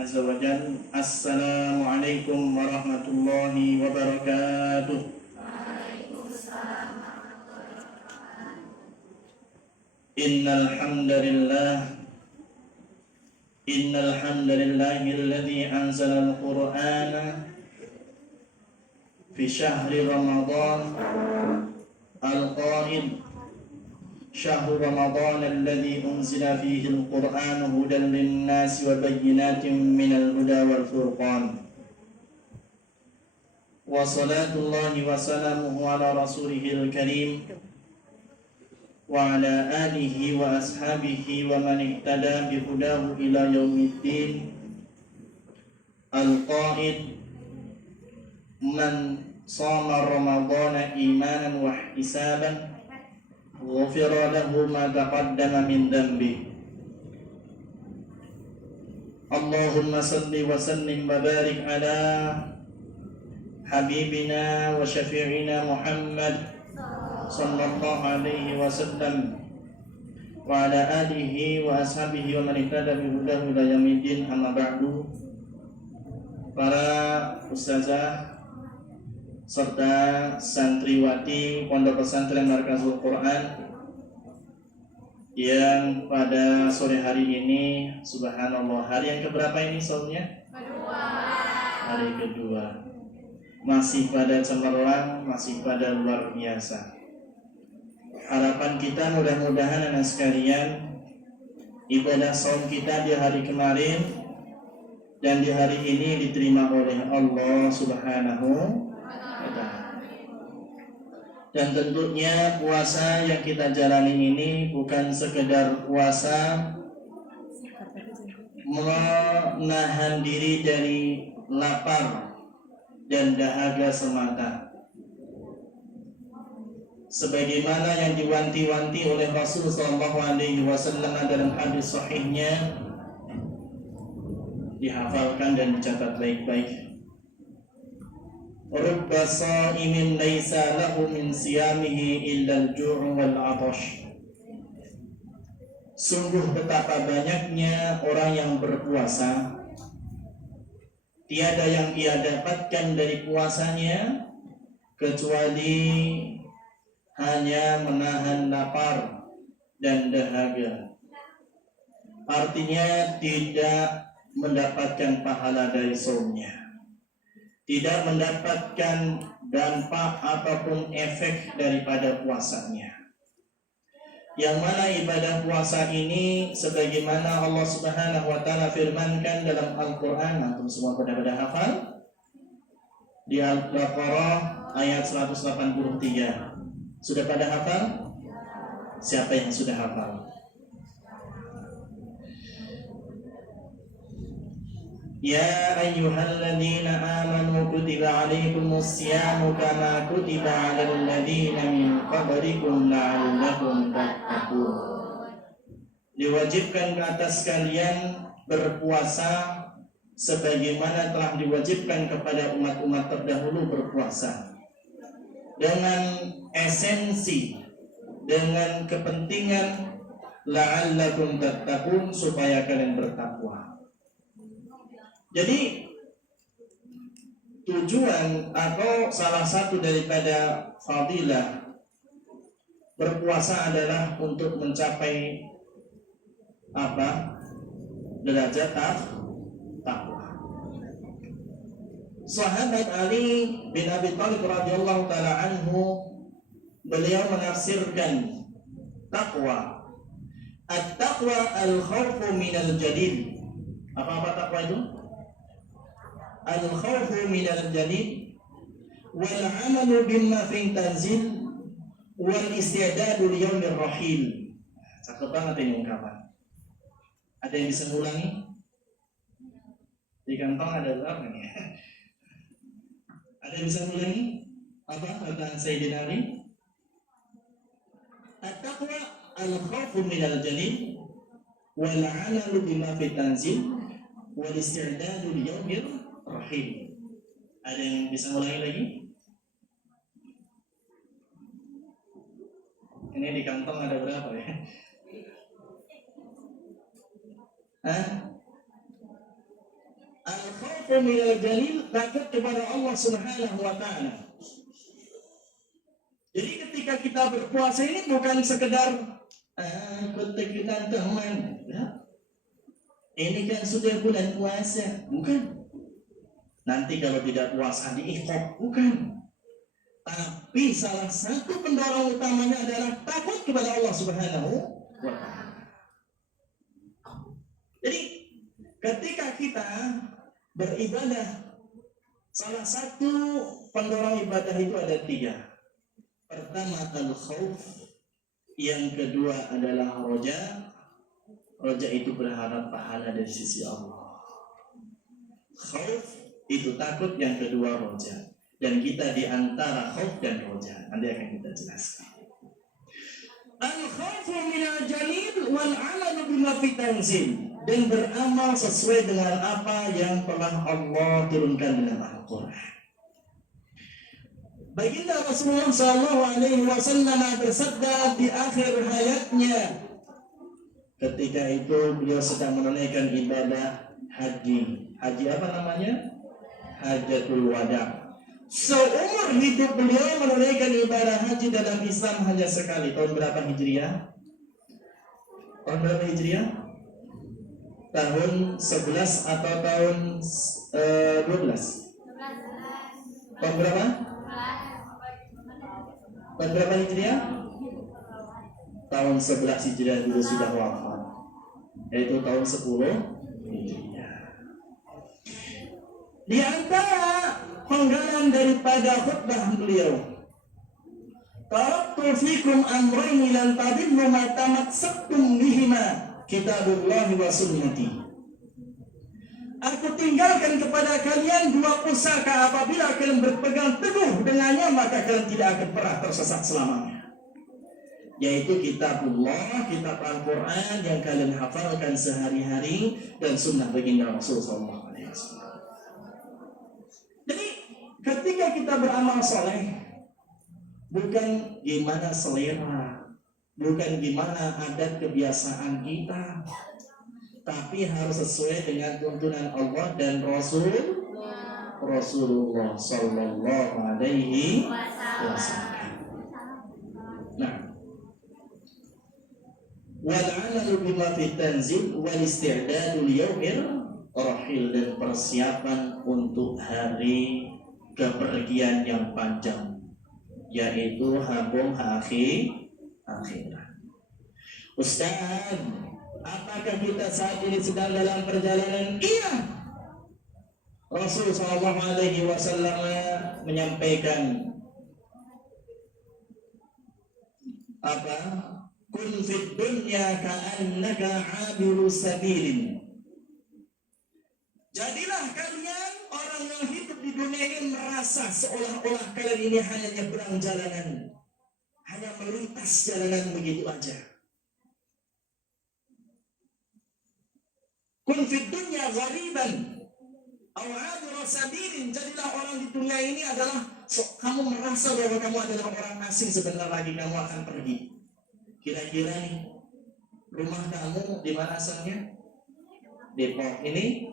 azza wa jalla. Assalamualaikum warahmatullahi wabarakatuh. Innal hamdalillahilladzi anzalal qur'ana fi syahri Ramadan al-qa'id syahru Ramadan alladzi unzila fihi al-Qur'anu hudan lin-nasi wa bayyinatin minal huda wal furqan. Wa salatullahi wa salamuhu ala rasulihil karim wa ala alihi wa ashabihi wa man ihtada bi hudahu ila yaumiddin. Al-qa'id man shama Ramadana imanan wa ihtisaban ghufira lahu ma taqaddama min dhanbi. Allahumma salli wa sallim wa barik ala habibina wa syafi'ina Muhammad sallallahu alaihi wasallam wa ala alihi wa ashabihi wa man ihtada bi hudahu ila yaumiddin. Amma ba'du. Para ustazah serta santriwati Pondok Pesantren Markazul Quran yang pada sore hari ini, subhanallah, hari yang keberapa ini soalnya? Hari kedua. Masih pada cemerlang, masih pada luar biasa. Harapan kita mudah-mudahan anak sekalian, ibadah saum kita di hari kemarin dan di hari ini diterima oleh Allah Subhanahu wa ta'ala. Dan tentunya puasa yang kita jalani ini bukan sekedar puasa menahan diri dari lapar dan dahaga semata, sebagaimana yang diwanti-wanti oleh Rasul sallallahu alaihi wasallam dalam hadis sahihnya, dihafalkan dan dicatat baik-baik. Rubba sha'imin laisa lahu min siyamihi illa al-ju' wal 'atash. Sungguh betapa banyaknya orang yang berpuasa, tiada yang ia dapatkan dari puasanya kecuali hanya menahan lapar dan dahaga. Artinya tidak mendapatkan pahala dari saumnya, tidak mendapatkan dampak ataupun efek daripada puasanya. Yang mana ibadah puasa ini sebagaimana Allah Subhanahu wa ta'ala firmankan dalam Al-Qur'an, antum semua pada hafal di Al-Baqarah ayat 183. Sudah pada hafal? Siapa yang sudah hafal? Ya ayyuhalladzina amanu kutiba alaikumus siyamu kama kutiba alal ladzina min qablikum la'allakum tattaqun. Diwajibkan ke atas kalian berpuasa sebagaimana telah diwajibkan kepada umat-umat terdahulu berpuasa, dengan esensi, dengan kepentingan la'allakum tattaqun, supaya kalian bertakwa. Jadi tujuan atau salah satu daripada fadilah berpuasa adalah untuk mencapai apa? Derajat takwa. Sahabat Ali bin Abi Thalib radhiyallahu taala anhu, beliau menafsirkan takwa, at-taqwa al-khawfu minal jalil. Apa takwa itu? Al-khawfu minal jalil wal 'amalu bima fi tanzil wal isti'dadu li yaumir rahil. Cakep banget ini ungkapan. Ada yang bisa ulangi? Di kantong ada berapa nih? Ada yang bisa ulangi? Apa kata Sayyidina Ali? At-taqwa al-khawfu minal jalil wal 'amalu bima fi tanzil wal isti'dadu li yaumir rahim. Ada yang bisa ulangi lagi? Ini di kantong ada berapa ya? Al-khawfu minal jalil, takut kepada Allah Subhanahu wa ta'ala. Jadi ketika kita berpuasa ini bukan sekedar ketakutan teman, ya. Ini kan sudah bulan puasa, bukan. Nanti kalau tidak puasa diikhab, bukan. Tapi salah satu pendorong utamanya adalah takut kepada Allah Subhanahu wa ta'ala. Jadi ketika kita beribadah, salah satu pendorong ibadah itu ada 3. Pertama al-khawf, yang kedua adalah roja. Roja itu berharap pahala dari sisi Allah. Khawf itu takut, yang kedua roja. Dan kita di antara khawf dan roja. Nanti akan kita jelaskan. Al-khawfu minal jalil wal amalu bima fi tanzil, dan beramal sesuai dengan apa yang telah Allah turunkan dalam Al-Quran. Baginda Rasulullah SAW bersabda di akhir hayatnya, ketika itu beliau sedang menunaikan ibadah haji. Haji apa namanya? Hajatul Wada. Seumur hidup beliau menunaikan ibadah haji dalam Islam hanya sekali. Tahun berapa Hijriah? Tahun berapa Hijriah? Tahun 11 atau tahun 12? Tahun berapa? Tahun berapa Hijriah? Tahun 11 Hijriah dulu sudah wafat, yaitu tahun 10 Hijriah. Di antara penggalan daripada khutbah beliau, taraktu fikum amrayni lan tadillu ma tamassaktum bihima, kitabullah wa sunnati. Aku tinggalkan kepada kalian 2 pusaka, apabila kalian berpegang teguh dengannya maka kalian tidak akan pernah tersesat selamanya, yaitu kitabullah, kitab Al-Quran yang kalian hafalkan sehari-hari, dan sunnah baginda Rasulullah SAW. Jadi ketika kita beramal soleh, bukan gimana selera, bukan gimana adat kebiasaan kita, tapi harus sesuai dengan tuntunan Allah dan Rasulullah Sallallahu Alaihi Wasallam. Nah, wal amalu bima fi tanzil wal isti'dadu li yaumir rahil, dan persiapan untuk hari kepergian yang panjang, yaitu habum akhirat. Ustaz, apakah kita saat ini sedang dalam perjalanan? Iya. Rasul Sallallahu Alaihi Wasallam menyampaikan apa? Kun fid dunya ka'annaka 'abiru sabilin. Jadilah kalian orang yang hidup di dunia ini merasa seolah-olah kalian ini hanya nyebrang jalanan, hanya melintas jalanan begitu aja. Kun fid dunya ghariban aw 'abiru sabilin. Jadilah orang di dunia ini adalah kamu merasa bahwa kamu adalah orang asing, sebentar lagi kamu akan pergi. Kira-kira nih, rumah kamu di mana asalnya? Depok. Ini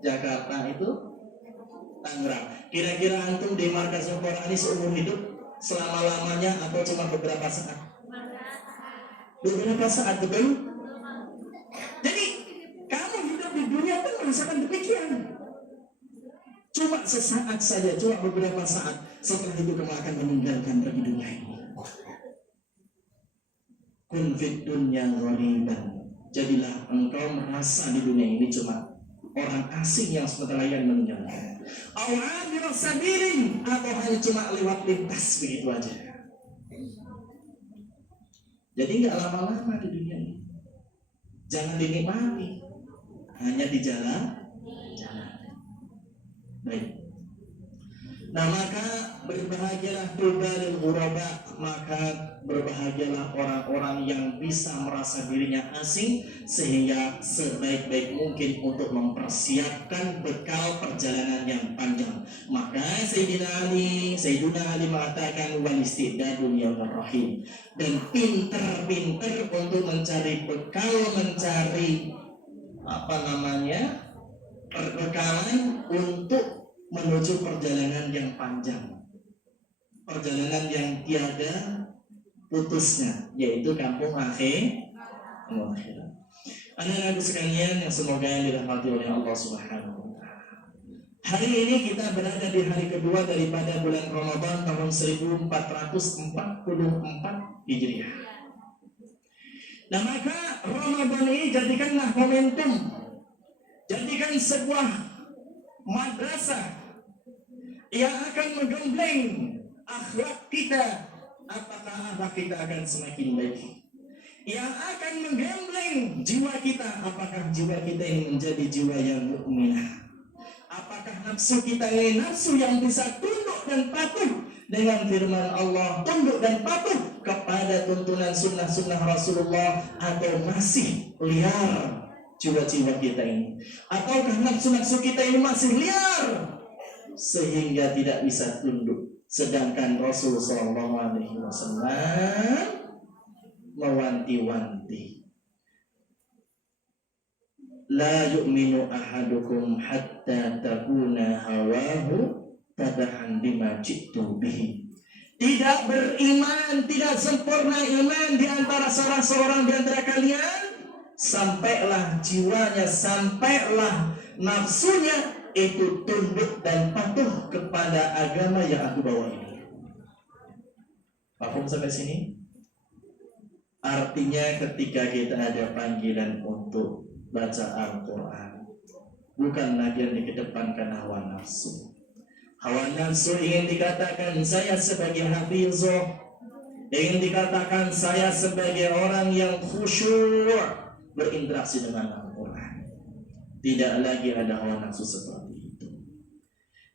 Jakarta, itu Tangerang. Kira-kira antum di markas Al-Quran seumur hidup selama-lamanya atau cuma beberapa saat? Beberapa saat, betul? Jadi kamu hidup di dunia pun merasakan demikian. Cuma sesaat saja, cuma beberapa saat. Setelah itu kamu akan meninggalkan pergi dunia ini. Kun fid dunya ghariban. Jadilah engkau merasa di dunia ini cuma orang asing yang sebentar lagi akan meninggalkan. Aw 'abiru sabilin, atau hanya cuma lewat lintas begitu aja. Jadi nggak lama-lama di dunia ini. Jangan dinikmati, hanya di jalan. Baik. Nah maka berbahagialah tubalil ghuraba, maka berbahagialah orang-orang yang bisa merasa dirinya asing sehingga sebaik-baik mungkin untuk mempersiapkan bekal perjalanan yang panjang. Maka Sayyidina Ali mengatakan wal istidadul yaumir rahim, dan pinter-pinter untuk mencari bekal, mencari perbekalan untuk menuju perjalanan yang panjang, perjalanan yang tiada putusnya, yaitu kampung akhirat. Anak-anak sekalian yang semoga yang dirahmati oleh Allah Subhanahu wa Ta'ala. Hari ini kita berada di hari kedua daripada bulan Ramadan tahun 1444 Hijriah. Nah maka Ramadan ini jadikanlah momentum, jadikan sebuah madrasah yang akan menggembleng akhlak kita. Apakah akhlak kita akan semakin baik? Yang akan menggembleng jiwa kita, apakah jiwa kita ini menjadi jiwa yang mukminah? Apakah nafsu kita ini nafsu yang bisa tunduk dan patuh dengan firman Allah, tunduk dan patuh kepada tuntunan sunnah-sunnah Rasulullah, atau masih liar jiwa-jiwa kita ini? Ataukah nafsu-nafsu kita ini masih liar sehingga tidak bisa tunduk, sedangkan Rasul sallallahu alaihi wasallam mewanti-wanti, la yu'minu ahadukum hatta takuna hawahu tabahan bima ji'tu bihi. Tidak beriman, tidak sempurna iman di antara salah seorang di antara kalian sampailah jiwanya, sampailah nafsunya itu tunduk dan patuh kepada agama yang aku bawa ini. Paham sampai sini? Artinya ketika kita ada panggilan untuk baca Al-Quran, bukan lagi yang dikedepankan hawa nafsu. Hawa nafsu ingin dikatakan saya sebagai hafizah, ingin dikatakan saya sebagai orang yang khusyuk berinteraksi dengan Al-Quran. Tidak lagi ada hawa nafsu seperti itu.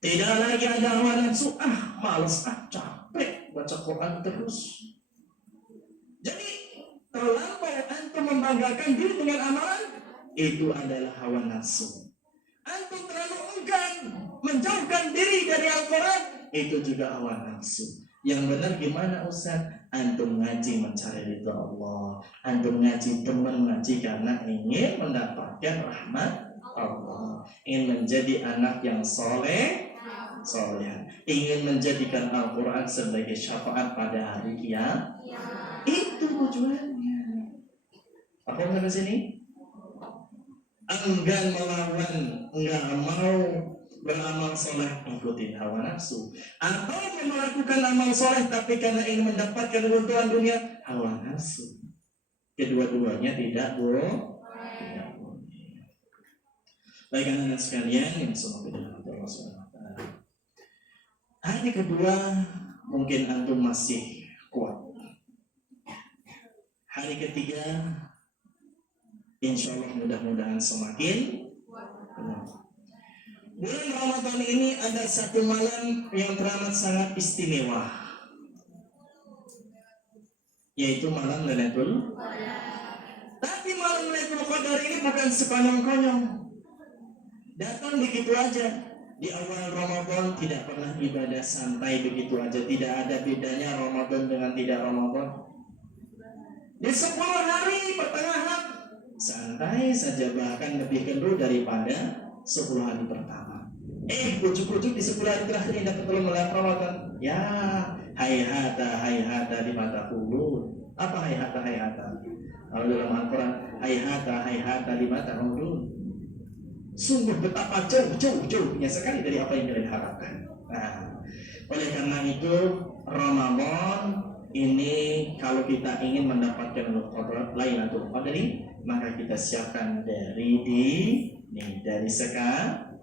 Tidak lagi ada hawa nafsu, malas, capek baca Quran terus. Jadi terlampau antum membanggakan diri dengan amalan, itu adalah hawa nafsu. Antum terlalu enggan menjauhkan diri dari Al-Quran, itu juga hawa nafsu. Yang benar gimana Ustaz? Antum ngaji mencari ridha Allah, antum ngaji teman ngaji karena ingin mendapatkan rahmat Allah, ingin menjadi anak yang soleh, ingin menjadikan Al-Quran sebagai syafaat pada hari kiamat. Itu tujuannya. Apa yang di sini? Enggan melawan, enggak mau beramal soleh, ikutin hawa nafsu. Atau melakukan amal soleh tapi karena ingin mendapatkan keuntungan dunia, hawa nafsu. Kedua-duanya tidak boleh. Baik anak-anak sekalian yang semoga dirahmati Allah Subhanahu wa Ta'ala. Hari kedua mungkin antum masih kuat. Hari ketiga insya Allah mudah-mudahan semakin kuat. Bulan Ramadan ini ada satu malam yang teramat sangat istimewa, yaitu malam Lailatul Qadar. Tapi malam Lailatul Qadar ini bukan sekonyong-konyong datang begitu aja. Di awal Ramadan tidak pernah ibadah santai begitu aja. Tidak ada bedanya Ramadan dengan tidak Ramadan. Di 10 hari pertengahan santai saja, bahkan lebih kendor daripada 10 hari pertama. Ujuk-ujuk di 10 hari terakhir ini dapat bulan Ramadan. Ya, hayhata di mata kulun. Apa hayhata? Kalau dalam Al-Quran, hayhata di mata kulun. Sungguh betapa jauhnya sekali dari apa yang kalian harapkan. Nah, oleh karena itu Ramadan ini kalau kita ingin mendapatkan Lailatul Qadar, maka kita siapkan dari sekarang.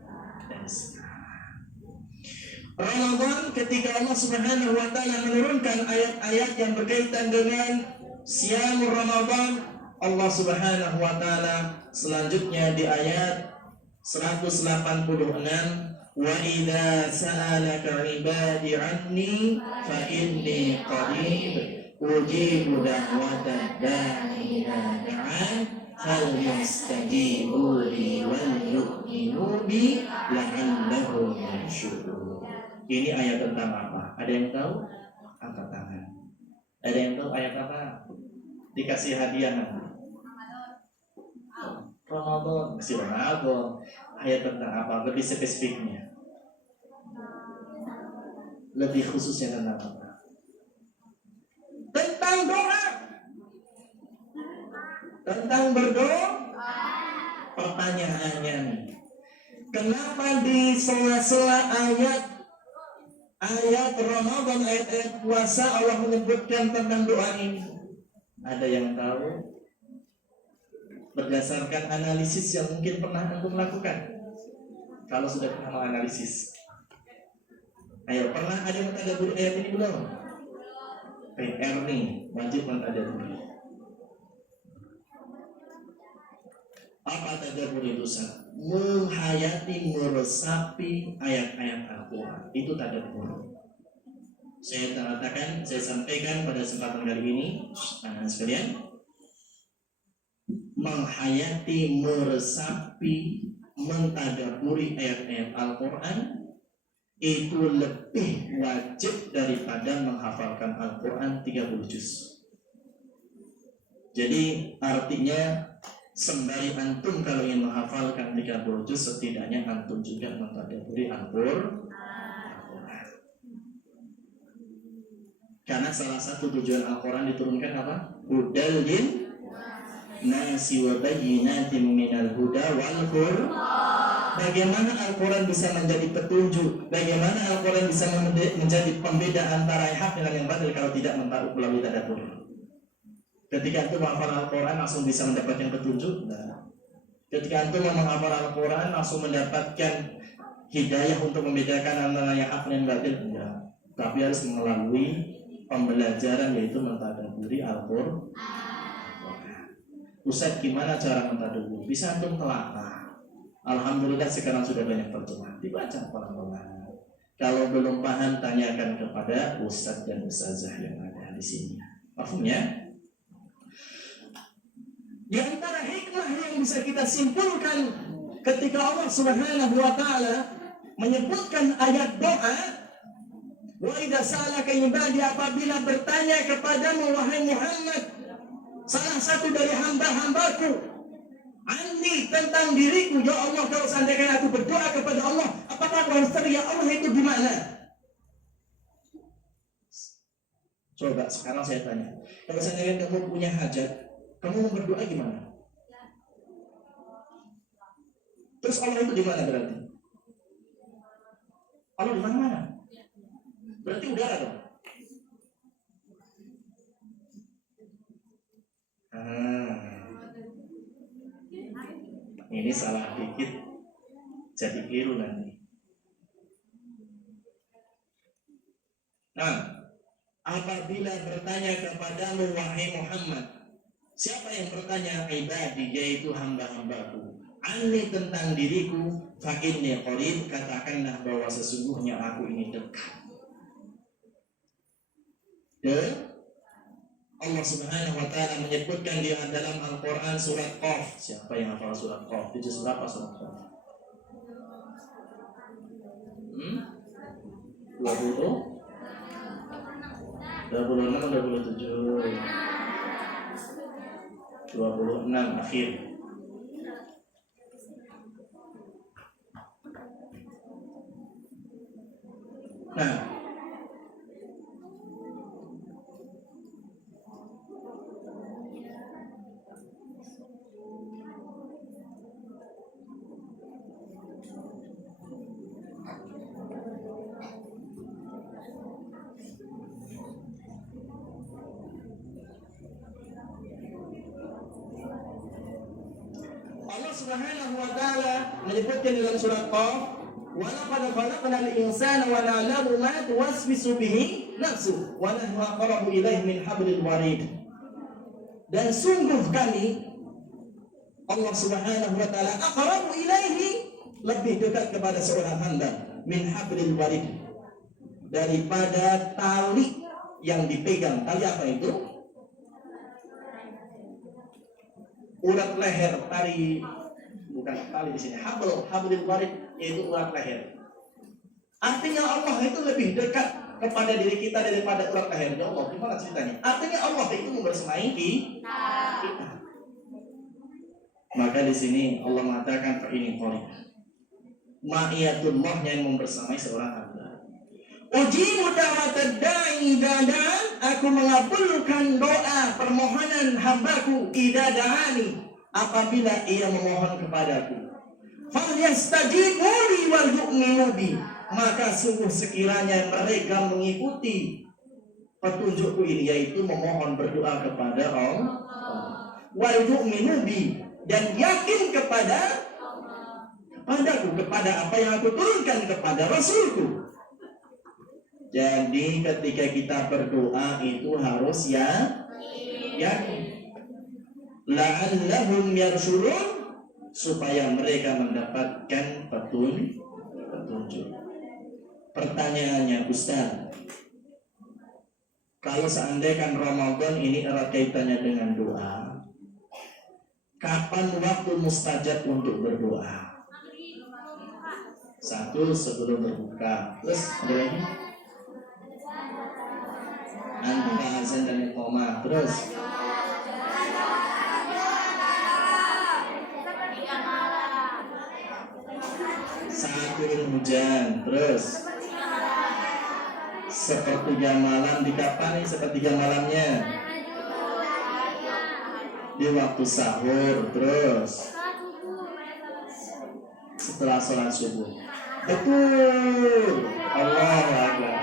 Ramadan ketika Allah Subhanahu wa Ta'ala menurunkan ayat-ayat yang berkaitan dengan Siyamul Ramadan, Allah Subhanahu wa Ta'ala selanjutnya di ayat 186 Wa idza sa'alaka 'ibadi 'anni fa inni qarib ujibu da'watad da'i idza da'an falyastajibu li wal yu'minu bi la'allahum yarshudun. Ini ayat tentang apa? Ada yang tahu? Angkat tangan. Ada yang tahu ayat apa? Dikasih hadiah nanti. Ramadan, masih Ramadan. Ayat tentang apa? Lebih spesifiknya, lebih khususnya tentang apa? Tentang doa, tentang berdoa. Pertanyaannya nih, kenapa di sela-sela ayat Ramadan, ayat puasa Allah menyebutkan tentang doa ini? Ada yang tahu? Berdasarkan analisis yang mungkin pernah antum lakukan, kalau sudah pernah menganalisis, ayo, pernah ada yang mentadaburi ayat ini belum? PR nih, wajib mentadaburi. Apa tadabur itu? Menghayati, meresapi ayat-ayat Al-Quran, itu tadabur. Saya katakan, saya sampaikan pada kesempatan kali ini, anak-anak sekalian, menghayati, meresapi, mentadaburi ayat-ayat Al-Quran itu lebih wajib daripada menghafalkan Al-Quran 30 juz. Jadi artinya sembari antum kalau ingin menghafalkan 30 juz, setidaknya antum juga mentadaburi Al-Quran. Karena salah satu tujuan Al-Quran diturunkan apa? Hudal lin nasi wa bayyinatin minal huda wal furqan. Bagaimana Al-Quran bisa menjadi petunjuk? Bagaimana Al-Quran bisa menjadi pembeda antara yang hak dengan yang batil kalau tidak melalui tadabbur? Ketika antum menghafal Al-Quran langsung bisa mendapatkan petunjuk? Nah. Ketika antum menghafal Al-Quran langsung mendapatkan hidayah untuk membedakan antara yang hak dan yang batil? Enggak. Tapi harus melalui pembelajaran, yaitu mentadabburi Al-Quran. Ustaz, gimana cara mentadabbur? Bisa antum telaah. Alhamdulillah sekarang sudah banyak terjemah, dibaca pelan-pelan. Kalau belum paham, tanyakan kepada ustaz dan ustazah yang ada di sini. Maksudnya, di antara hikmah yang bisa kita simpulkan ketika Allah Subhanahu wa Ta'ala menyebutkan ayat doa, wa idza sa'alaka ibadi, apabila bertanya kepadamu wahai Muhammad, salah satu dari hamba-hambaku, anni, tentang diriku, ya Allah, kalau seandainya aku berdoa kepada Allah, apakah aku harus teriak Allah itu gimana? Coba sekarang saya tanya, kalau seandainya kamu punya hajat, kamu mau berdoa gimana? Terus Allah itu di mana berarti? Allah di mana-mana? Berarti udara dong. Ini salah dikit jadi keliru nanti. Nah, apabila bertanya kepadamu wahai Muhammad, siapa yang bertanya? Ibadi, yaitu hamba-hambaku, anni, tentang diriku, fa inni qarib, katakanlah bahwa sesungguhnya aku ini dekat. Allah Subhanahu wa Ta'ala menyebutkan di dalam Al-Quran surat Qaf. Siapa yang hafal surat Qaf? Di juz berapa surat Qaf? 20? 26, 27, 26 akhir. Nah, Allah Subhanahu wa Ta'ala menyebutkan dalam surat Qaf, wa laqad khalaqnal insana wa na'lamu ma tuwaswisu bihi nafsuhu wa nahnu aqrabu ilaihi min hablil warid. Dan sungguh kami, Allah Subhanahu wa Ta'ala, aqrabu ilaihi, lebih dekat kepada seorang hamba min hablil warid, daripada tali yang dipegang. Tali apa itu? Urat leher, tali, bukan tali di sini. Hablil warid, yaitu urat leher. Artinya Allah itu lebih dekat kepada diri kita daripada urat leher. Ya Allah, gimana ceritanya? Artinya Allah itu membersamai kita. Maka di sini Allah mengatakan fa ini qarib. Ma'iyatullah yang membersamai seorang hamba. Ujibu da'watad da'i idza da'an, aku mengabulkan doa permohonan hambaku idza da'ani, apabila ia memohon kepadaku. Falyastajibu li wal yu'minu bi, maka sungguh sekiranya mereka mengikuti petunjukku ini, yaitu memohon berdoa kepada Allah, wal yu'minu bi, dan yakin kepadaku, kepada apa yang aku turunkan kepada Rasulku. Jadi ketika kita berdoa itu harus yakin. La'allahum yarshurun, supaya mereka mendapatkan petunjuk. Pertanyaannya, Ustaz, kalau seandainya Ramadan ini erat kaitannya dengan doa, kapan waktu mustajab untuk berdoa? Satu, sebelum berbuka. Terus ada lagi? Antara azan dan iqamah. Terus saat turun hujan. Terus sepertiga malam. Di kapan nih sepertiga malamnya? Di waktu sahur. Terus setelah sholat subuh. Betul. Allahu Akbar.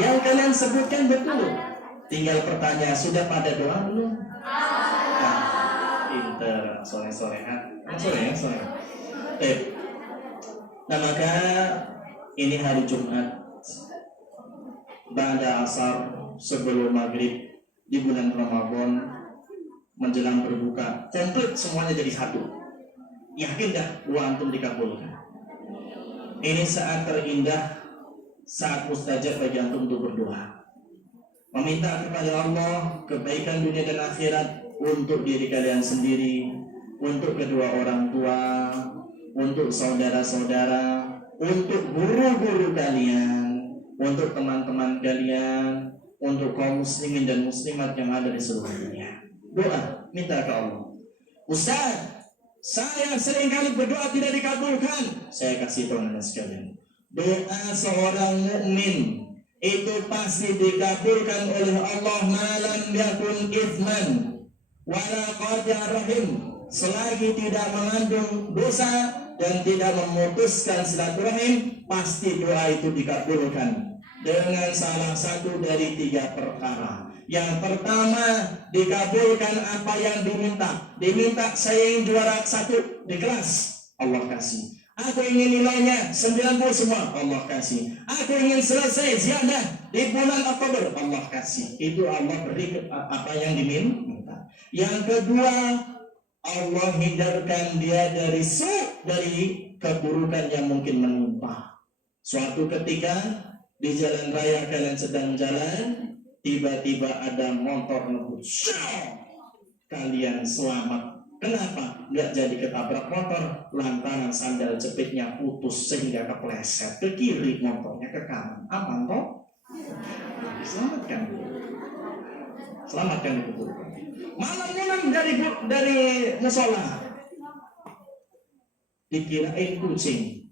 Yang kalian sebutkan betul. Tinggal pertanyaan, sudah pada doa belum? Pinter, sore-sorehan. Sore. Nah, maka ini hari Jumat, ba'da asar, sebelum maghrib di bulan Ramadan, menjelang berbuka, komplit semuanya jadi satu. Yakin dah doa antum dikabulkan? Ini saat terindah, saat mustajab bagi antum untuk berdoa, meminta kepada Allah kebaikan dunia dan akhirat untuk diri kalian sendiri, untuk kedua orang tua, untuk saudara-saudara, untuk guru-guru kalian, untuk teman-teman kalian, untuk kaum muslimin dan muslimat yang ada di seluruh dunia. Doa, minta ke Allah. Ustaz, saya seringkali berdoa tidak dikabulkan. Saya kasih tahu anda sekalian, doa seorang mukmin itu pasti dikabulkan oleh Allah malam yakun ithman wala qadar rahim, selagi tidak mengandung dosa dan tidak memutuskan silaturahim, pasti doa itu dikabulkan dengan salah satu dari 3 perkara. Yang pertama, dikabulkan apa yang diminta. Diminta saya ingin juara 1 di kelas, Allah kasih. Aku ingin nilainya 90 semua, Allah kasih. Aku ingin selesai ziyadah di bulan Oktober, Allah kasih. Itu Allah beri apa yang diminta. Yang kedua, Allah hindarkan dia dari keburukan yang mungkin menimpa. Suatu ketika di jalan raya kalian sedang jalan, tiba-tiba ada motor ngebut, kalian selamat. Kenapa? Nggak jadi ketabrak motor, lantaran sandal jepitnya putus sehingga kepleset ke kiri, motornya ke kanan. Aman toh? Selamatkan itu. Malam-malam dari musola, dikirain kucing,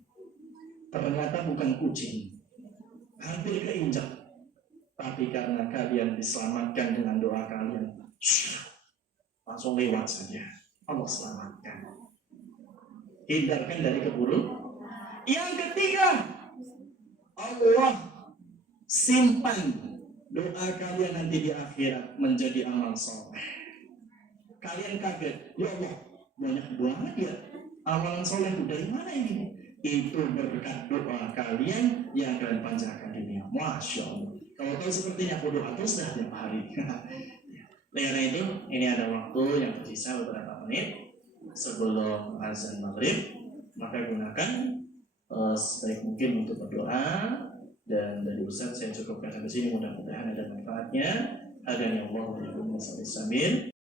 ternyata bukan kucing, hampir keinjak. Tapi karena kalian diselamatkan dengan doa kalian, langsung lewat saja. Allah selamatkan, hindarkan dari keburukan. Yang ketiga, Allah simpan doa kalian nanti di akhirat menjadi amal soleh. Kalian kaget, ya Allah, banyak banget ya amalan soleh itu, dari mana ini? Itu berkat doa kalian yang kalian panjatkan di dunia. Masya Allah. Kalau tahu sepertinya aku doa terus dah tiap hari. Karena ini ada waktu yang tersisa beberapa menit. sebelum azan maghrib, maka gunakan sebaik mungkin untuk berdoa. Dan dari Ustaz saya cukupkan sampai sini, mudah-mudahan ada manfaatnya. Hadani Allah wa iyyakum.